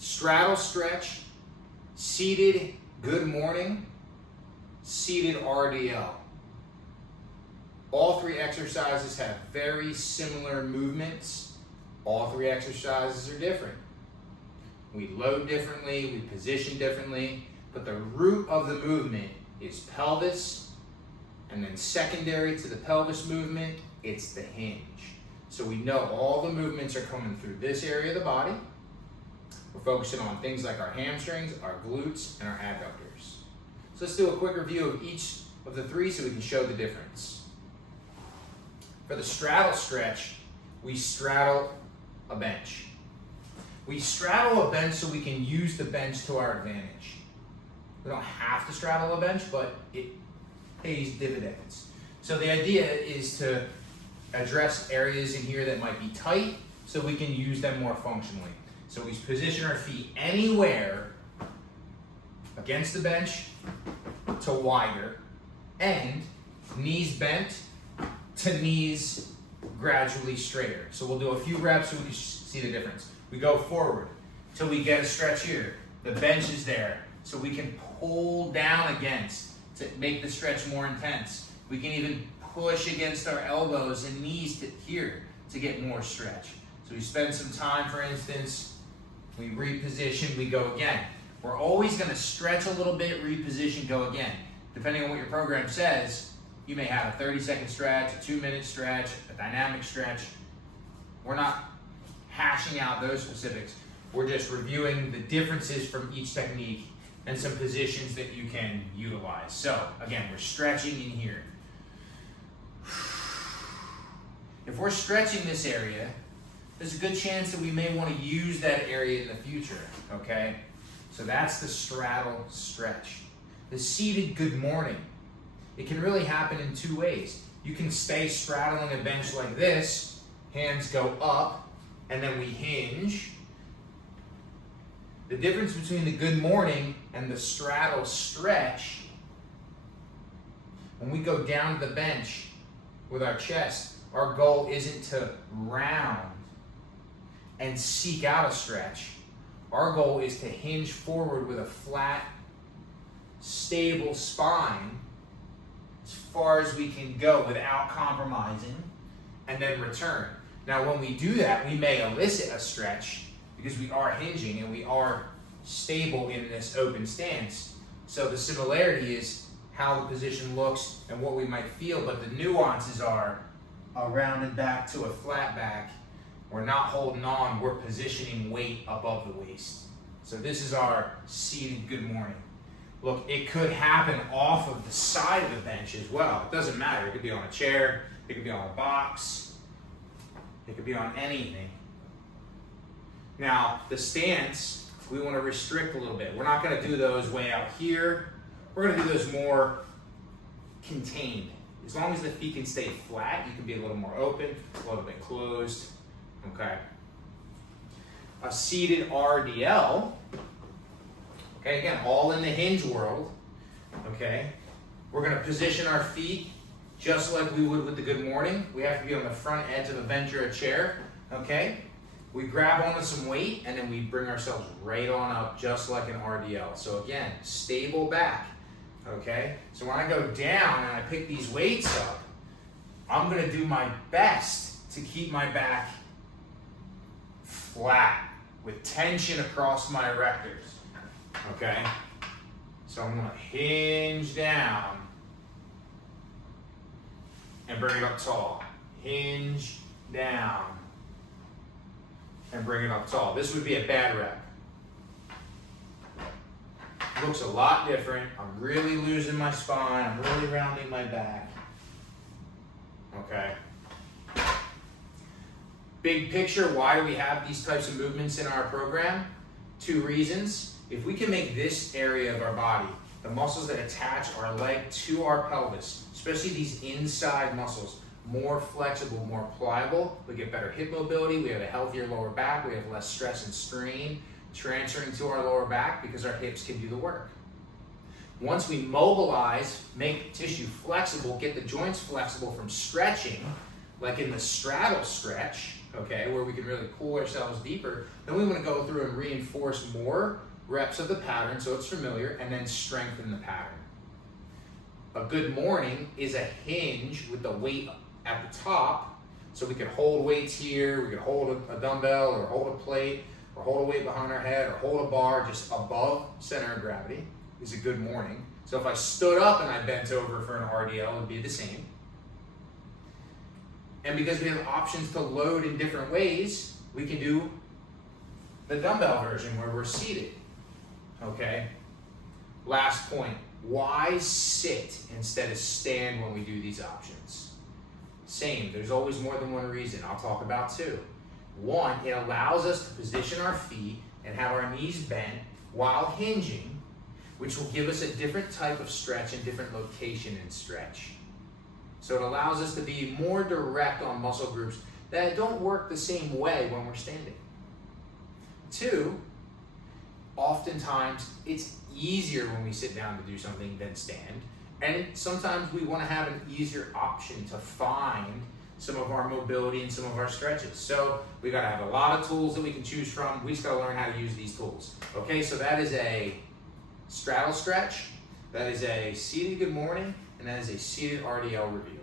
straddle stretch, seated good morning, seated RDL. All three exercises have very similar movements. All three exercises are different. We load differently, we position differently, but the root of the movement is pelvis, and then secondary to the pelvis movement, it's the hinge. So we know all the movements are coming through this area of the body. We're focusing on things like our hamstrings, our glutes, and our adductors. So let's do a quick review of each of the three so we can show the difference. For the straddle stretch, we straddle a bench. We straddle a bench so we can use the bench to our advantage. We don't have to straddle a bench, but it pays dividends. So the idea is to address areas in here that might be tight so we can use them more functionally. So we position our feet anywhere against the bench to wider, and knees bent to knees gradually straighter. So we'll do a few reps so we can see the difference. We go forward till we get a stretch here. The bench is there, so we can pull down against to make the stretch more intense. We can even push against our elbows and knees to here to get more stretch. So we spend some time, for instance, we reposition, we go again. We're always gonna stretch a little bit, reposition, go again. Depending on what your program says, you may have a 30-second stretch, a 2-minute stretch, a dynamic stretch. We're not hashing out those specifics. We're just reviewing the differences from each technique and some positions that you can utilize. So again, we're stretching in here. If we're stretching this area, there's a good chance that we may want to use that area in the future, okay? So that's the straddle stretch. The seated good morning. It can really happen in two ways. You can stay straddling a bench like this, hands go up, and then we hinge. The difference between the good morning and the straddle stretch, when we go down to the bench with our chest, our goal isn't to round and seek out a stretch. Our goal is to hinge forward with a flat, stable spine as far as we can go without compromising, and then return. Now when we do that, we may elicit a stretch because we are hinging and we are stable in this open stance. So the similarity is how the position looks and what we might feel, but the nuances are a rounded back to a flat back. We're not holding on, we're positioning weight above the waist. So this is our seated good morning. Look, it could happen off of the side of the bench as well. It doesn't matter. It could be on a chair, it could be on a box, it could be on anything. Now, the stance, we want to restrict a little bit. We're not going to do those way out here. We're going to do those more contained. As long as the feet can stay flat, you can be a little more open, a little bit closed. Okay. A seated RDL. Okay, again, all in the hinge world. Okay. We're going to position our feet just like we would with the good morning. We have to be on the front edge of a bench or a chair. Okay. We grab onto some weight and then we bring ourselves right on up just like an RDL. So again, stable back. Okay. So when I go down and I pick these weights up, I'm going to do my best to keep my back flat with tension across my erectors. Okay? So I'm going to hinge down and bring it up tall. Hinge down and bring it up tall. This would be a bad rep. Looks a lot different. I'm really losing my spine. I'm really rounding my back. Okay. Big picture, why do we have these types of movements in our program? 2 reasons. If we can make this area of our body, the muscles that attach our leg to our pelvis, especially these inside muscles, more flexible, more pliable, we get better hip mobility, we have a healthier lower back, we have less stress and strain transferring to our lower back because our hips can do the work. Once we mobilize, make tissue flexible, get the joints flexible from stretching, like in the straddle stretch, okay, where we can really cool ourselves deeper, then we want to go through and reinforce more reps of the pattern so it's familiar, and then strengthen the pattern. A good morning is a hinge with the weight at the top, so we could hold weights here, we could hold a dumbbell or hold a plate, or hold a weight behind our head, or hold a bar just above center of gravity is a good morning. So if I stood up and I bent over for an RDL, it would be the same. And because we have options to load in different ways, we can do the dumbbell version where we're seated, okay? Last point, why sit instead of stand when we do these options? Same, there's always more than one reason. I'll talk about two. One, it allows us to position our feet and have our knees bent while hinging, which will give us a different type of stretch and different location and stretch. So it allows us to be more direct on muscle groups that don't work the same way when we're standing. Two, oftentimes it's easier when we sit down to do something than stand. And sometimes we want to have an easier option to find some of our mobility and some of our stretches. So we got to have a lot of tools that we can choose from. We just got to learn how to use these tools. Okay, so that is a straddle stretch, that is a seated good morning, and that is a seated RDL review.